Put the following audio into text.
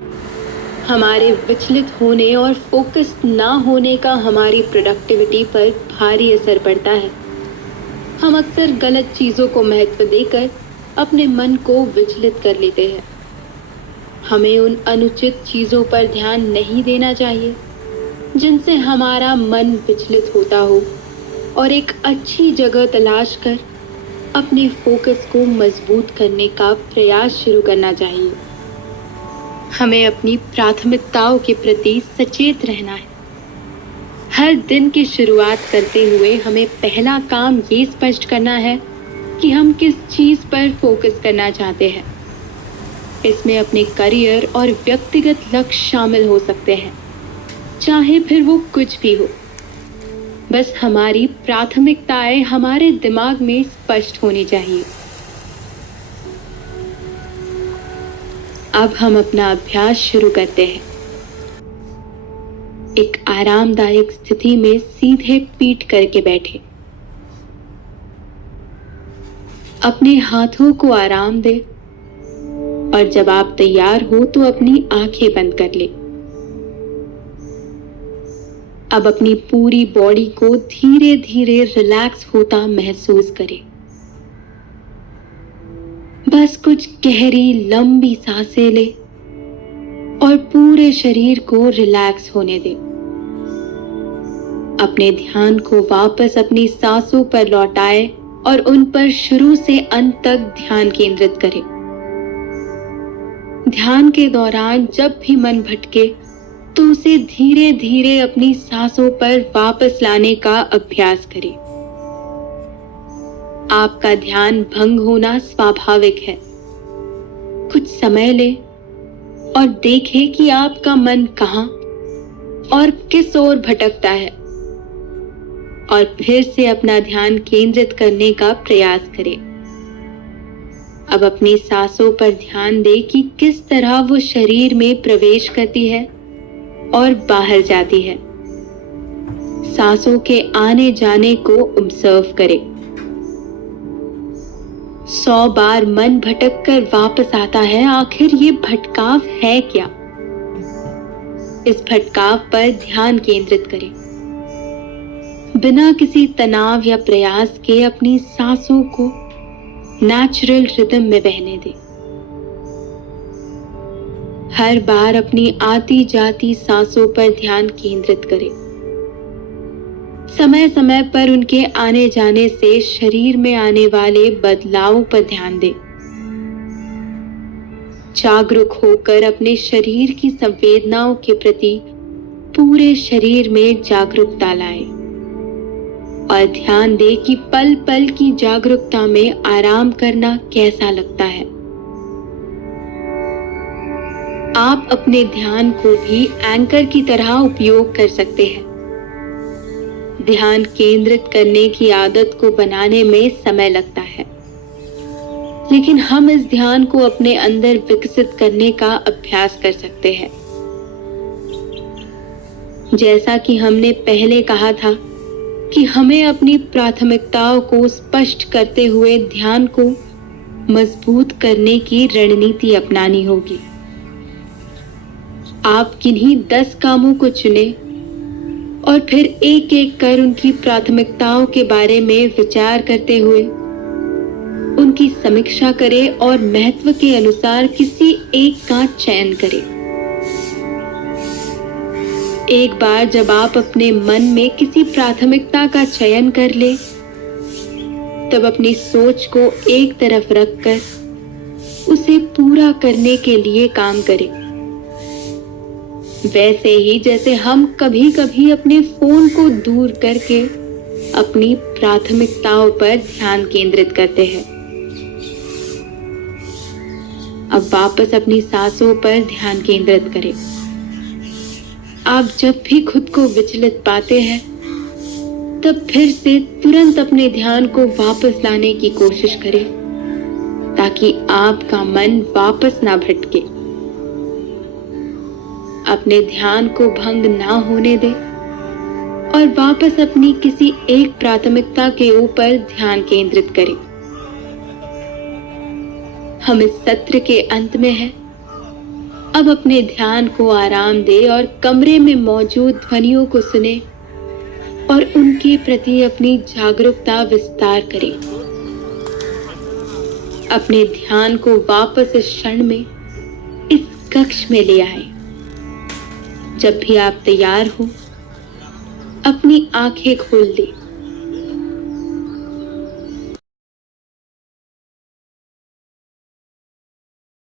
हमारे विचलित होने और फोकस ना होने का हमारी प्रोडक्टिविटी पर भारी असर पड़ता है। हम अक्सर गलत चीज़ों को महत्व देकर अपने मन को विचलित कर लेते हैं। हमें उन अनुचित चीज़ों पर ध्यान नहीं देना चाहिए जिनसे हमारा मन विचलित होता हो, और एक अच्छी जगह तलाश कर अपने फोकस को मजबूत करने का प्रयास शुरू करना चाहिए। हमें अपनी प्राथमिकताओं के प्रति सचेत रहना है। हर दिन की शुरुआत करते हुए हमें पहला काम ये स्पष्ट करना है कि हम किस चीज़ पर फोकस करना चाहते हैं। इसमें अपने करियर और व्यक्तिगत लक्ष्य शामिल हो सकते हैं, चाहे फिर वो कुछ भी हो। बस हमारी प्राथमिकताएं हमारे दिमाग में स्पष्ट होनी चाहिए। अब हम अपना अभ्यास शुरू करते हैं। एक आरामदायक स्थिति में सीधे पीठ करके बैठे। अपने हाथों को आराम दें और जब आप तैयार हो तो अपनी आंखें बंद कर लें। अब अपनी पूरी बॉडी को धीरे धीरे रिलैक्स होता महसूस करें। बस कुछ गहरी लंबी सांसें लें और पूरे शरीर को रिलैक्स होने दें। अपने ध्यान को वापस अपनी सांसों पर लौटाएं और उन पर शुरू से अंत तक ध्यान केंद्रित करें। ध्यान के दौरान जब भी मन भटके तो उसे धीरे धीरे अपनी सांसों पर वापस लाने का अभ्यास करें। आपका ध्यान भंग होना स्वाभाविक है। कुछ समय लें और देखें कि आपका मन कहां और किस ओर भटकता है, और फिर से अपना ध्यान केंद्रित करने का प्रयास करें। अब अपनी सांसों पर ध्यान दें कि किस तरह वो शरीर में प्रवेश करती है और बाहर जाती है। सांसों के आने जाने को ऑब्जर्व करें। 100 बार मन भटक कर वापस आता है, आखिर ये भटकाव है क्या? इस भटकाव पर ध्यान केंद्रित करें। बिना किसी तनाव या प्रयास के अपनी सांसों को नेचुरल रिदम में बहने दें। हर बार अपनी आती जाती सांसों पर ध्यान केंद्रित करें। समय समय पर उनके आने जाने से शरीर में आने वाले बदलावों पर ध्यान दें। जागरूक होकर अपने शरीर की संवेदनाओं के प्रति पूरे शरीर में जागरूकता लाएं और ध्यान दें कि पल पल की जागरूकता में आराम करना कैसा लगता है। आप अपने ध्यान को भी एंकर की तरह उपयोग कर सकते हैं। ध्यान केंद्रित करने की आदत को बनाने में समय लगता है, लेकिन हम इस ध्यान को अपने अंदर विकसित करने का अभ्यास कर सकते हैं। जैसा कि हमने पहले कहा था कि हमें अपनी प्राथमिकताओं को स्पष्ट करते हुए ध्यान को मजबूत करने की रणनीति अपनानी होगी। आप किन्हीं 10 कामों को चुनें और फिर एक एक कर उनकी प्राथमिकताओं के बारे में विचार करते हुए उनकी समीक्षा करें और महत्व के अनुसार किसी एक का चयन करें। एक बार जब आप अपने मन में किसी प्राथमिकता का चयन कर ले, तब अपनी सोच को एक तरफ रखकर उसे पूरा करने के लिए काम करें। वैसे ही जैसे हम कभी कभी अपने फोन को दूर करके अपनी प्राथमिकताओं पर ध्यान केंद्रित करते हैं। अब वापस अपनी सांसों पर ध्यान केंद्रित करें। आप जब भी खुद को विचलित पाते हैं, तब फिर से तुरंत अपने ध्यान को वापस लाने की कोशिश करें, ताकि आपका मन वापस ना भटके। अपने ध्यान को भंग ना होने दें और वापस अपनी किसी एक प्राथमिकता के ऊपर ध्यान केंद्रित करें। हम इस सत्र के अंत में हैं। अब अपने ध्यान को आराम दे और कमरे में मौजूद ध्वनियों को सुने और उनके प्रति अपनी जागरूकता विस्तार करें। अपने ध्यान को वापस इस क्षण में, इस कक्ष में ले आए। जब भी आप तैयार हो, अपनी आंखें खोल दें